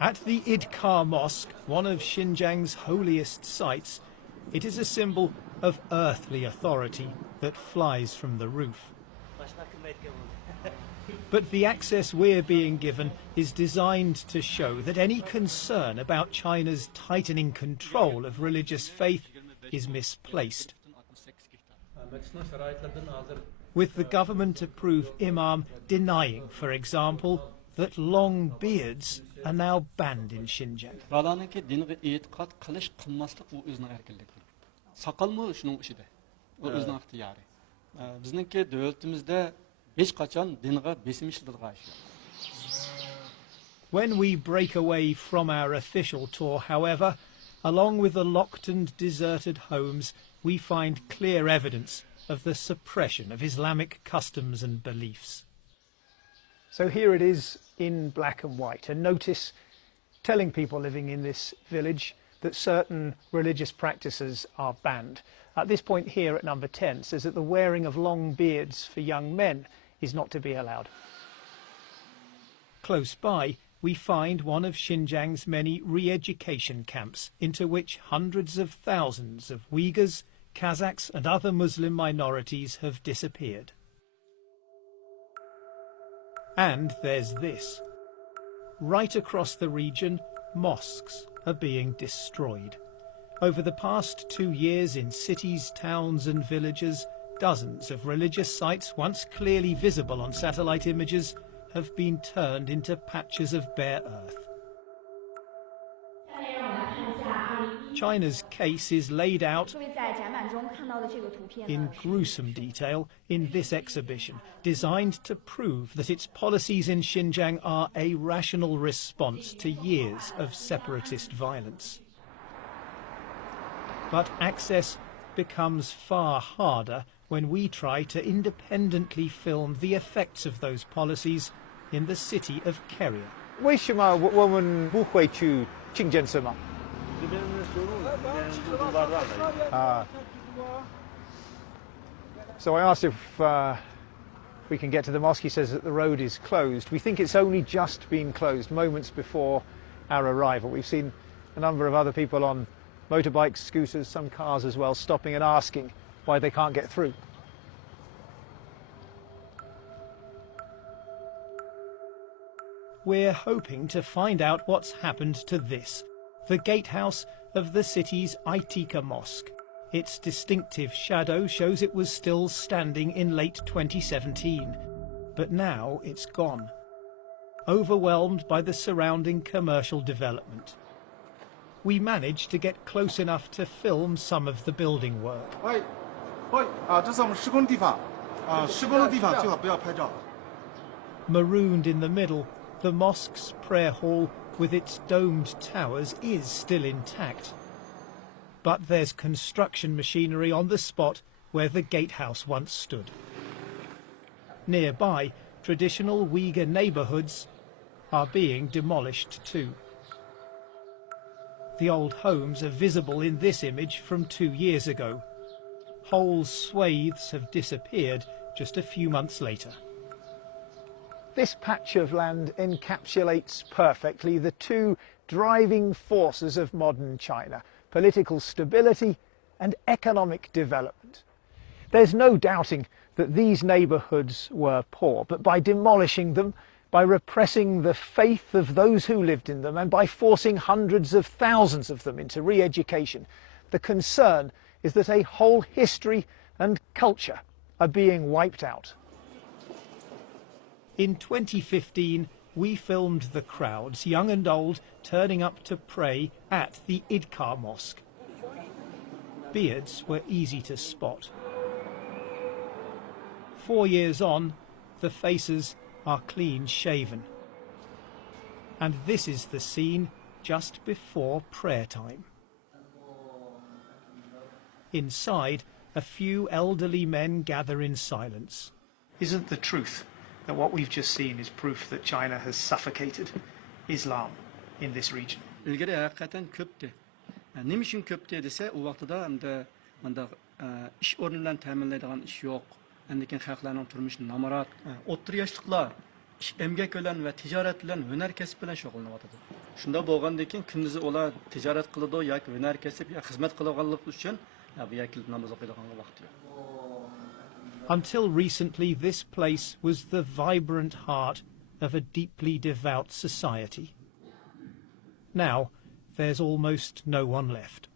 At the Idkar Mosque, one of Xinjiang's holiest sites, it is a symbol of earthly authority that flies from the roof. But the access we're being given is designed to show that any concern about China's tightening control of religious faith is misplaced. With the government-approved imam denying, for example, that long beards are now banned in Xinjiang. When we break away from our official tour, however, along with the locked and deserted homes, we find clear evidence of the suppression of Islamic customs and beliefs. So here it is in black and white, a notice telling people living in this village that certain religious practices are banned. At this point here at number 10 says that the wearing of long beards for young men is not to be allowed. Close by, we find one of Xinjiang's many re-education camps into which hundreds of thousands of Uyghurs, Kazakhs and other Muslim minorities have disappeared. And there's this. Right across the region, mosques are being destroyed. Over the past 2 years in cities, towns and villages, dozens of religious sites once clearly visible on satellite images have been turned into patches of bare earth. China's case is laid out in gruesome detail in this exhibition, designed to prove that its policies in Xinjiang are a rational response to years of separatist violence. But access becomes far harder when we try to independently film the effects of those policies in the city of Keria. 为什么我们不会去清真寺吗？ So I asked if we can get to the mosque. He says that the road is closed. We think it's only just been closed moments before our arrival. We've seen a number of other people on motorbikes, scooters, some cars as well, stopping and asking why they can't get through. We're hoping to find out what's happened to this, the gatehouse of the city's Aitika Mosque. Its distinctive shadow shows it was still standing in late 2017, but now it's gone, overwhelmed by the surrounding commercial development. We managed to get close enough to film some of the building work. Marooned in the middle, the mosque's prayer hall with its domed towers is still intact. But there's construction machinery on the spot where the gatehouse once stood. Nearby, traditional Uyghur neighbourhoods are being demolished too. The old homes are visible in this image from 2 years ago. Whole swathes have disappeared just a few months later. This patch of land encapsulates perfectly the two driving forces of modern China: political stability and economic development. There's no doubting that these neighbourhoods were poor, but by demolishing them, by repressing the faith of those who lived in them, and by forcing hundreds of thousands of them into re-education, the concern is that a whole history and culture are being wiped out. In 2015, we filmed the crowds, young and old, turning up to pray at the Idkar Mosque. Beards were easy to spot. 4 years on, the faces are clean-shaven. And this is the scene just before prayer time. Inside, a few elderly men gather in silence. Isn't the truth that what we've just seen is proof that China has suffocated Islam in this region? ilgari haqiqatan ko'pdi. Nima uchun ko'pdi desa, u vaqtida endi ish o'rinlarini ta'minlaydigan ish yo'q. Lekin xalqlarning turmushi namorat. O'ttir yoshliklar emgak bilan va tijorat bilan, hunar kasb bilan shug'ullanyapti. Shunda bo'lgandan keyin kunduzi ular tijorat qiladi yoki hunar kasb yoki xizmat qilganlik uchun bu yakil namoz o'qiydigan vaqti yo'q. Until recently, this place was the vibrant heart of a deeply devout society. Now, there's almost no one left.